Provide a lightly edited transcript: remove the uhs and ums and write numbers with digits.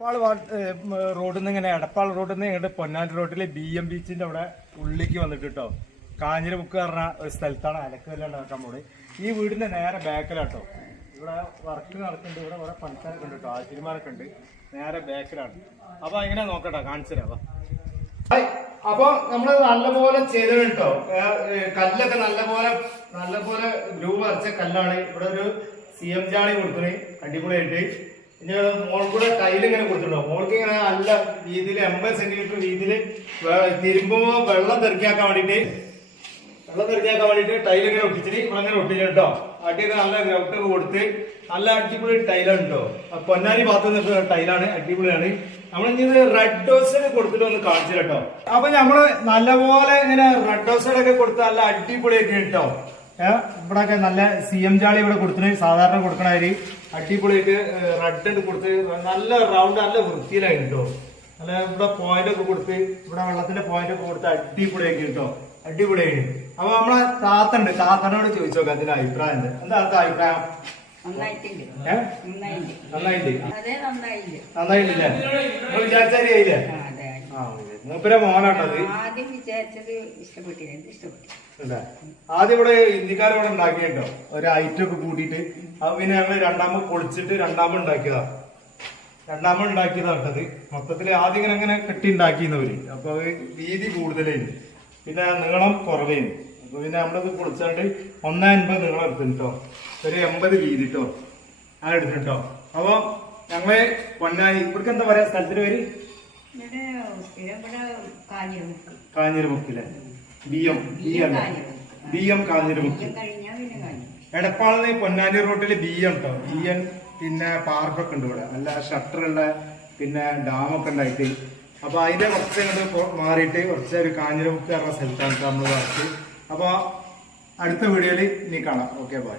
എടപ്പാൾ റോഡിൽ നിന്ന് ഇങ്ങനെ എടപ്പാൾ റോഡിൽ നിന്ന് ഇങ്ങോട്ട് പൊന്നാനി റോഡില് BM ബീച്ചിന്റെ അവിടെ ഉള്ളിലേക്ക് വന്നിട്ട് കേട്ടോ. കാഞ്ഞിരമുക്ക് പറഞ്ഞ ഒരു സ്ഥലത്താണ് അലക്കെല്ലാം ഉണ്ടാക്കാൻ പോണത്. ഈ വീടിന്റെ നേരെ ബാക്കിലാട്ടോ. ഇവിടെ വർക്ക് നടക്കുന്നുണ്ട്, ഇവിടെ കുറെ പണിക്കാരൊക്കെ ഉണ്ട് കേട്ടോ, ആശിരിമാരൊക്കെ ഉണ്ട്. നേരെ ബാക്കിലാണ്. അപ്പൊ ഇങ്ങനെ നോക്കട്ടോ, കാണിച്ചു തരാം. അപ്പൊ നമ്മള് നല്ലപോലെ ചെയ്തത് കേട്ടോ. കല്ലൊക്കെ നല്ലപോലെ ഗ്രൂവ് വരച്ച കല്ലാണ്. ഇവിടെ ഒരു CM ജാളി കൊടുത്തത് അടിപൊളിയായിട്ട്. ഇനി മോൾക്കൂടെ ടൈല് ഇങ്ങനെ കൊടുത്തിട്ടുണ്ടോ, മോൾക്ക് ഇങ്ങനെ നല്ല രീതിയിൽ 80 സെന്റിമീറ്റർ രീതിയിൽ തിരുമ്പുമ്പോ വെള്ളം തെറിക്കാക്കാൻ വേണ്ടിട്ട് ടൈൽ ഇങ്ങനെ ഒട്ടിച്ചിട്ട് ഇവിടെ അങ്ങനെ ഒട്ടിച്ചു കേട്ടോ. അടിയൊക്കെ നല്ല ഗ്രൗട്ട് കൊടുത്ത് നല്ല അടിപൊളി ടൈലാണ് കേട്ടോ. പൊന്നാനി ഭാഗത്ത് നിൽക്കുന്ന ടൈലാണ്, അടിപൊളിയാണ്. നമ്മളിത് റെഡ് ഡോസഡ് കൊടുത്തിട്ട് ഒന്ന് കാണിച്ചു കേട്ടോ. അപ്പൊ നമ്മള് നല്ലപോലെ ഇങ്ങനെ റെഡ് ഡോസഡൊക്കെ കൊടുത്ത് നല്ല അടിപൊളിയൊക്കെ കേട്ടോ. ഇവിടെയൊക്കെ നല്ല CM ജാളി ഇവിടെ കൊടുത്തിട്ട് സാധാരണ കൊടുക്കണവര് അടിപൊളിയായിട്ട് റെഡ് കൊടുത്ത് നല്ല റൗണ്ട് നല്ല വൃത്തിയിലായി കേട്ടോ. നല്ല ഇവിടെ പോയിന്റ് ഒക്കെ കൊടുത്ത് ഇവിടെ വെള്ളത്തിന്റെ പോയിന്റ് ഒക്കെ കൊടുത്ത് അടിപൊളിയാക്കി കേട്ടോ, അടിപൊളിയായി. അപ്പൊ നമ്മളെ താത്തനോട് ചോദിച്ചു നോക്കാം അതിന്റെ അഭിപ്രായം എന്താ അഭിപ്രായം? നന്നായിട്ടില്ലേ? വിചാരിച്ചാരില്ലേ? മൂപ്പരെ മോനാട്ടത്. ആദ്യം ഇവിടെ ഇന്ത്യക്കാരെ ഇവിടെ ഉണ്ടാക്കിയിട്ടോ, ഒരു ഐറ്റം ഒക്കെ കൂട്ടിയിട്ട്. അത് പിന്നെ ഞങ്ങള് രണ്ടാമത് പൊളിച്ചിട്ട് രണ്ടാമത് ഉണ്ടാക്കിയതാട്ടത്. മൊത്തത്തില് ആദ്യം ഇങ്ങനെ കെട്ടി ഉണ്ടാക്കിയെന്നവര്. അപ്പൊ വീതി കൂടുതലായിരുന്നു, പിന്നെ നീളം കുറവേന്നു. അപ്പൊ പിന്നെ നമ്മളിത് പൊളിച്ചാണ്ട് 1.50 നീളം എടുത്തിട്ടോ, ഒരു 80 വീതി ട്ടോ അങ്ങനെ എടുത്തിട്ടോ. അപ്പൊ ഞങ്ങള് പൊന്നാനി ഇവിടേക്ക് എന്താ പറയാ സ്ഥലത്തിന് പേര്? കാഞ്ഞിരമുക്കിലെ BM കാഞ്ഞിരമുക്ക്. എടപ്പാളിന് പൊന്നാനി റോഡില് BM ട്ടോ. BM പിന്നെ പാർക്കൊക്കെ ഉണ്ട് ഇവിടെ, നല്ല ഷട്ടറുള്ള പിന്നെ ഡാമൊക്കെ ഉണ്ടായിട്ട്. അപ്പൊ അതിന്റെ കുറച്ച് ഇങ്ങോട്ട് മാറിയിട്ട് കുറച്ച് ഒരു കാഞ്ഞിരമുക്ക് പറഞ്ഞ സ്ഥലത്താണ് നമ്മള് വർക്ക്. അപ്പൊ അടുത്ത വീഡിയോയിൽ ഇനി കാണാം. Okay, by.